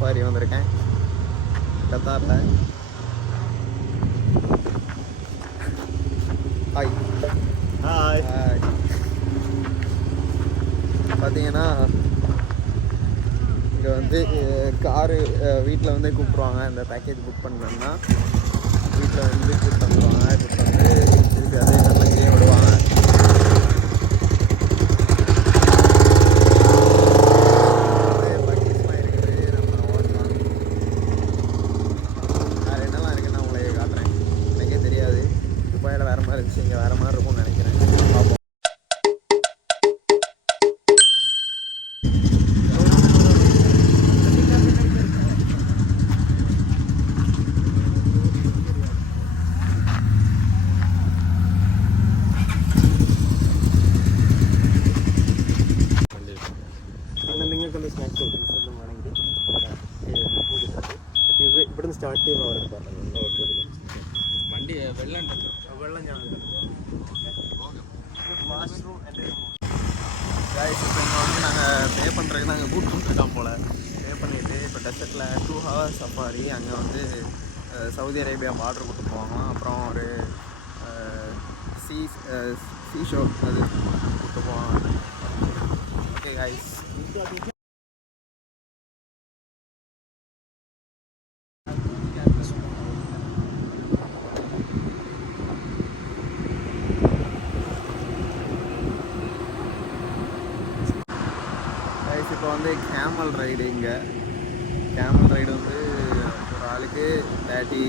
Safari வந்திருக்கேன் கத்தாரில். Hi hi. Hi. பார்த்தீங்கன்னா இங்கே வந்து காரு வீட்டில் வந்து கூப்பிட்ருவாங்க. இந்த பேக்கேஜ் புக் பண்ணோம்னா வீட்டில் வந்து கூப்பிட்டு வந்துடுவாங்க. கூப்பிட்டு வந்து திருப்பி அதே இடத்துலயே விடுவாங்க. பக்கீஸ்லாம் இருக்குது, நம்ம ஓட்டலாம். வேறு என்னெல்லாம் இருக்குன்னு உங்களுக்கு காட்டுறேன். எனக்கே தெரியாது, துபாயில் வேறு மாதிரி இருந்துச்சு, இங்கே வேறு மாதிரி இருக்கும்னு நினைக்கிறேன். பார்ப்போம். നിങ്ങൾക്കൊന്ന് സ്നാക്സ് ഒന്നും വേണമെങ്കിൽ ഇവിടുന്ന് സ്റ്റാർട്ട് ചെയ്യുമ്പോൾ അവർക്ക് പറഞ്ഞു. വണ്ടി വെള്ളം ഉണ്ടല്ലോ, വെള്ളം ഞാൻ വാഷ്റൂം എൻ്റെ காய்ஸ் இப்போ இங்கே வந்து நாங்கள் பே பண்ணுறதுக்கு நாங்கள் கூட்டு வந்துருக்கோம் போல். பே பண்ணிவிட்டு இப்போ டெசர்ட்டில் 2 hours சஃபாரி. அங்கே வந்து சவுதி அரேபியா பார்டர் கூட்டு போவாங்க. அப்புறம் ஒரு சீ ஷோ அது கூட்டு போவாங்க. Okay guys. இப்போ வந்து கேமல் ரைடு. இங்கே கேமல் ரைடு வந்து ஒரு ஆளுக்கு 30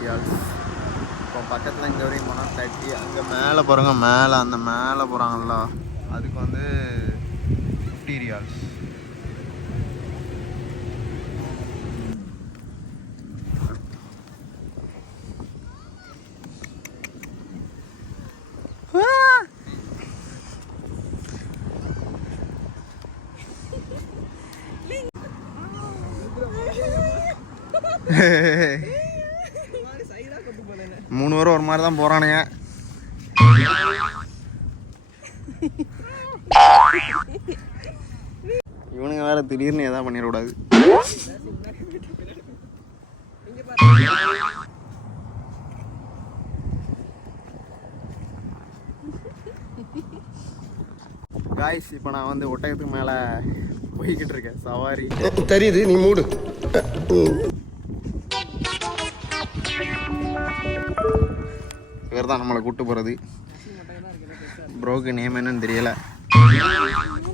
riyals. இப்போ பக்கத்தில் இங்கே வரையும் போனால் 30. அங்கே மேலே போகிறாங்க, மேலே அந்த மேலே போகிறாங்கல்ல, அதுக்கு வந்து 50 riyals. மூணு பேரும் ஒரு மாதிரி தான் போறானுங்க. இவனுங்க வேற திடீர்னு எதாவது பண்ணிடக்கூடாது. காய்ஸ் இப்போ நான் வந்து ஒட்டகத்துக்கு மேலே போய்கிட்டு இருக்கேன் சவாரி. தெரியுது, நீ மூடு. இவர் தான் நம்மளை கூப்பிட்டு போகிறது. ப்ரோக்கு நேம் என்னன்னு தெரியலை.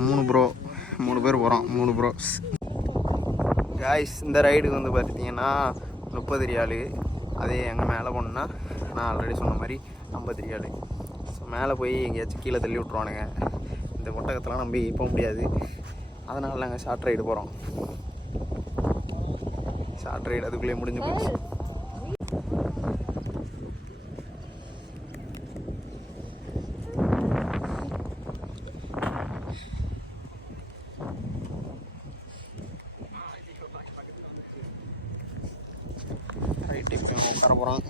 3 பேர் போகிறோம், 3 ப்ரோஸ். காய்ஸ் இந்த ரைடுக்கு வந்து பார்த்தீங்கன்னா 30 ரியாலு. அதே எங்கே மேலே போகணுன்னா நான் ஆல்ரெடி சொன்ன மாதிரி 50 ரியாலு. ஸோ மேலே போய் எங்கேயாச்சும் கீழே தள்ளி விட்ருவானுங்க. இந்த ஒட்டகத்தெல்லாம் நம்பி போக முடியாது. அதனால் நாங்கள் ஷார்ட் ரைடு போகிறோம். ஷார்ட் ரைடு அதுக்குள்ளேயே முடிஞ்சு போச்சு. ரைட்டு இப்போ உட்கார போகிறோம்.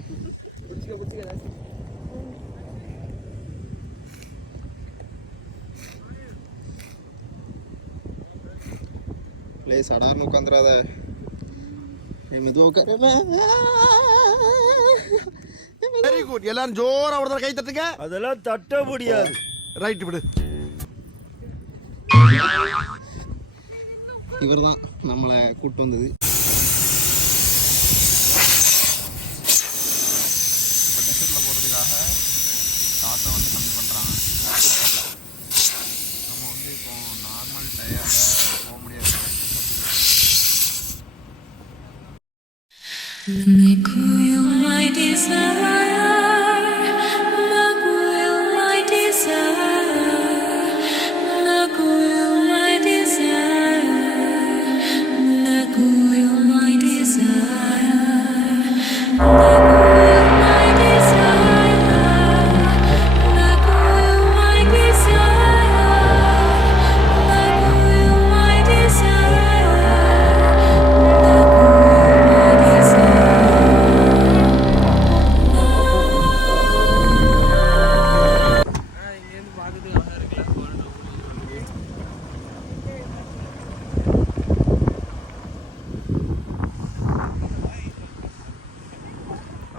சடார்னு உட்காந்துடாத, மெதுவாக உட்கார. Very good. எல்லாரும் ஜோரா ஒரு கை தட்டுங்க. அதெல்லாம் தட்ட முடியாது. ரைட் விடு. இவர் தான் நம்மளை கூப்பிட்டு வந்தது. இப்போ டெசர்ட்டில் போகிறதுக்காக காற்றை வந்து கம்மி பண்ணுறாங்க. நம்ம வந்து இப்போ நார்மல் டயரில் போக முடியாது.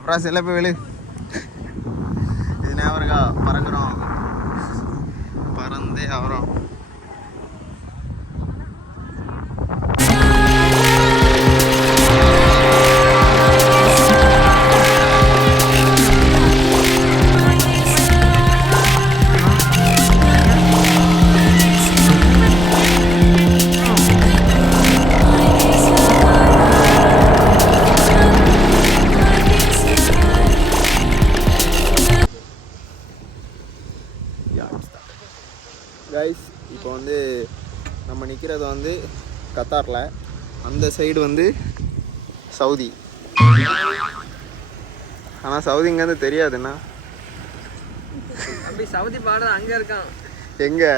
அப்புறம் சில பேர் விழு இது ஞாபகம் இருக்கா பறக்குறோம் பறந்தே ஆகிறோம் கைஸ் இப்போ வந்து நம்ம நிற்கிறது வந்து கத்தாரில் அந்த சைடு வந்து சவுதி ஆனால் சவுதி இங்கேருந்து தெரியாதுண்ணா அப்படி சவுதி பார்டர் அங்கே இருக்கான் எங்கே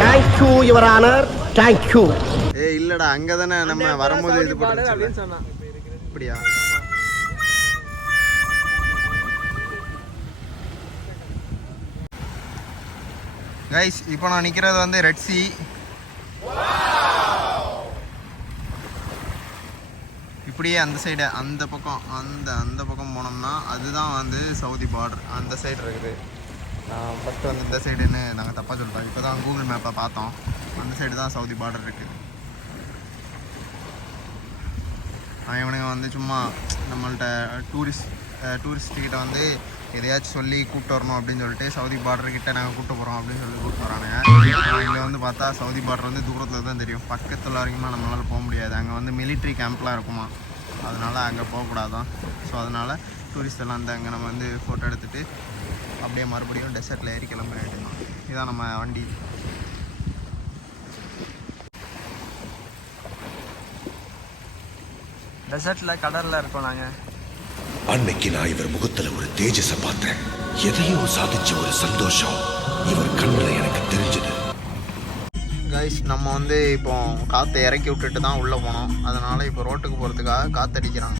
தேங்க்யூ யுவர் ஆனர் தேங்க்யூ. இல்லைடா அங்கே தானே நம்ம வரும்போது இது பார்டர் பண்ணுறோம் அப்படின்னு சொன்னான். அப்படியா கைஸ் இப்போ நான் நிற்கிறது வந்து ரெட் சி இப்படியே அந்த சைடு அந்த பக்கம் அந்த பக்கம் போனோம்னா அதுதான் வந்து சவுதி பார்டர் அந்த சைடு இருக்குது. நான் ஃபஸ்ட்டு வந்து இந்த சைடுன்னு நாங்கள் தப்பாக சொல்லிட்டோம். இப்போ தான் கூகுள் மேப்பை பார்த்தோம். அந்த சைடு தான் சவுதி பார்டர் இருக்குது. இவனுங்க வந்து சும்மா நம்மள்ட்ட டூரிஸ்ட்டுக்கிட்ட வந்து எதையாச்சும் சொல்லி கூப்பிட்டு வரணும் அப்படின்னு சொல்லிட்டு சவுதி பார்டர்கிட்ட நாங்கள் கூப்பிட்டு போகிறோம் அப்படின்னு சொல்லி கூப்பிட்டு வரானுங்க. இங்கே வந்து பார்த்தா சவுதி பார்டர் வந்து தூரத்தில் தான் தெரியும். பக்கத்தில் வரைக்குமா நம்மளால் போக முடியாது. அங்கே வந்து மிலிட்ரி கேம்ப்லாம் இருக்குமா, அதனால் அங்கே போகக்கூடாதான். ஸோ அதனால் டூரிஸ்ட் எல்லாம் வந்து அங்கே நம்ம வந்து ஃபோட்டோ எடுத்துகிட்டு அப்படியே மறுபடியும் டெசர்ட்டில் ஏறி கிளம்ப வேண்டியதான். இதுதான் நம்ம வண்டி. டெசர்ட்டில் கடலில் இருக்கோம் நாங்கள். அன்னைக்கு நான் இவர் முகத்துல ஒரு தேஜஸ பார்த்தேன். எதையோ சாதிச்ச ஒரு சந்தோஷம் இவர் கண்ணுல எனக்கு தெரிஞ்சது. கைஸ் நம்ம வந்து இப்போ காற்றை இறக்கி விட்டுட்டு தான் உள்ளே போனோம். அதனால் இப்போ ரோட்டுக்கு போகிறதுக்காக காற்றடிக்கிறாங்க.